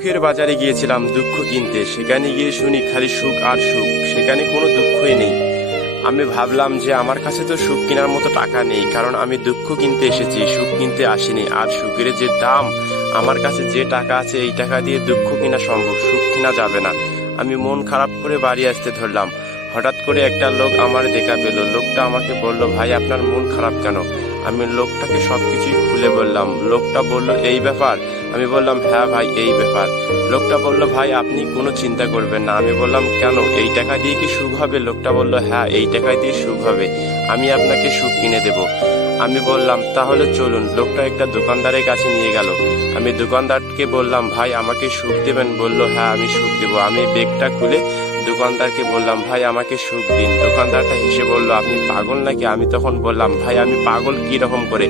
সুখের বাজারে গিয়েছিলাম দুঃখ কিনতে, সেখানে গিয়ে শুনি খালি সুখ আর সুখ, সেখানে কোনো দুঃখই নেই। আমি ভাবলাম যে আমার কাছে তো সুখ কেনার মতো টাকা নেই, কারণ আমি দুঃখ কিনতে এসেছি, সুখ কিনতে আসিনি। আর সুখের যে দাম, আমার কাছে যে টাকা আছে এই টাকা দিয়ে দুঃখ কিনা সম্ভব, সুখ কিনা যাবে না। আমি মন খারাপ করে বাড়ি আসতে ধরলাম। হঠাৎ করে একটা লোক আমার দেখা পেল। লোকটা আমাকে বলল, ভাই আপনার মন খারাপ কেন? আমি লোকটাকে সবকিছুই খুলে বললাম। লোকটা বলল, এই ব্যাপার? আমি বললাম, হ্যাঁ ভাই এই ব্যাপার। লোকটা বলল, ভাই আপনি কোনো চিন্তা করবেন না। আমি বললাম, কেন, এই টাকা দিয়ে কি সুখ হবে? লোকটা বলল, হ্যাঁ এই টাকা দিয়ে সুখ হবে, আমি আপনাকে সুখ কিনে দেব। আমি বললাম, তাহলে চলুন। লোকটা একটা দোকানদারের কাছে নিয়ে গেল। আমি দোকানদারকে বললাম, ভাই আমাকে সুখ দেবেন? বলল, হ্যাঁ আমি সুখ দেবো। আমি ব্যাগটা খুলে দোকানদারকে বললাম, ভাই আমাকে সুখ দিন। দোকানদারটা হেসে বলল, আপনি পাগল নাকি? আমি তখন বললাম, ভাই আমি পাগল কি রকম করে?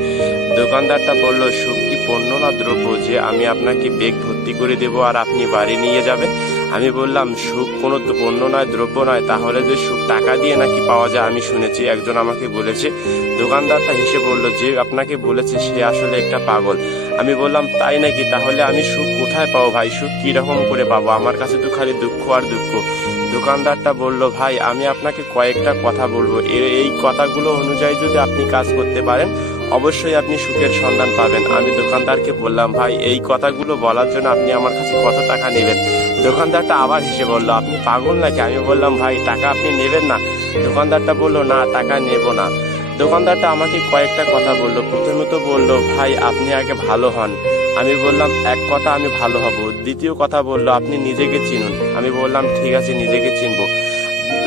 দোকানদারটা বলল, সুখ কি পণ্য না দ্রব্য যে আমি আপনাকে ব্যাগ ভর্তি করে দেবো আর আপনি বাড়ি নিয়ে যাবেন? আমি বললাম, সুখ কোনো পণ্য নয়, দ্রব্য নয়। তাহলে যে সুখ টাকা দিয়ে নাকি পাওয়া যায়? আমি শুনেছি, একজন আমাকে বলেছে। দোকানদারটা হেসে বলল, যে আপনাকে বলেছে সে আসলে একটা পাগল। আমি বললাম, তাই নাকি? তাহলে আমি সুখ কোথায় পাবো ভাই? সুখ কি রকম করে পাবো? আমার কাছে তো খালি দুঃখ আর দুঃখ। দোকানদারটা বলল, ভাই আমি আপনাকে কয়েকটা কথা বলবো, এই কথাগুলো অনুযায়ী যদি আপনি কাজ করতে পারেন অবশ্যই আপনি সুখের সন্ধান পাবেন। আমি দোকানদারকে বললাম, ভাই এই কথাগুলো বলার জন্য আপনি আমার কাছে কত টাকা নেবেন? দোকানদারটা আবার হেসে বলল, আপনি পাগল নাকি? আমি বললাম, ভাই টাকা আপনি নেবেন না? দোকানদারটা বলল, না টাকা নেব না। দোকানদারটা আমাকে কয়েকটা কথা বলল। প্রথমত বলল, ভাই আপনি আগে ভালো হন। আমি বললাম, এক কথা আমি ভালো হব। দ্বিতীয় কথা বলল, আপনি নিজেকে চিনুন। আমি বললাম, ঠিক আছে নিজেকে চিনবো।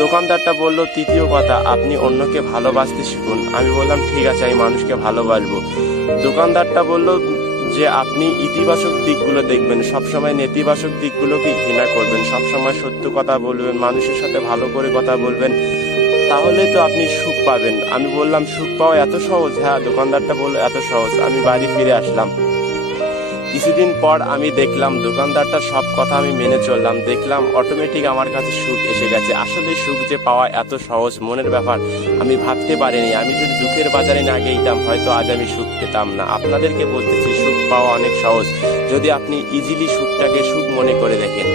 দোকানদারটা বলল, তৃতীয় কথা, আপনি অন্যকে ভালোবাসতে শিখুন। আমি বললাম, ঠিক আছে আমি মানুষকে ভালোবাসবো। দোকানদারটা বলল যে আপনি ইতিবাচক দিকগুলো দেখবেন, সবসময় নেতিবাচক দিকগুলোকে ঘৃণা করবেন, সবসময় সত্য কথা বলবেন, মানুষের সাথে ভালো করে কথা বলবেন, তাহলেই তো আপনি সুখ পাবেন। আমি বললাম, সুখ পাওয়া এত সহজ? হ্যাঁ। দোকানদারটা বলল, এত সহজ। আমি বাড়ি ফিরে আসলাম। কিছুদিন পর আমি দেখলাম দোকানদারটার সব কথা আমি মেনে চললাম। দেখলাম অটোমেটিক আমার কাছে সুখ এসে গেছে। আসলে সুখ যে পাওয়া এত সহজ, মনের ব্যাপার, আমি ভাবতে পারিনি। আমি যদি দুঃখের বাজারে না গেতাম হয়তো আজ আমি সুখ পেতাম না। আপনাদেরকে বলতেছি, সুখ পাওয়া অনেক সহজ যদি আপনি ইজিলি সুখটাকে সুখ মনে করে দেখেন।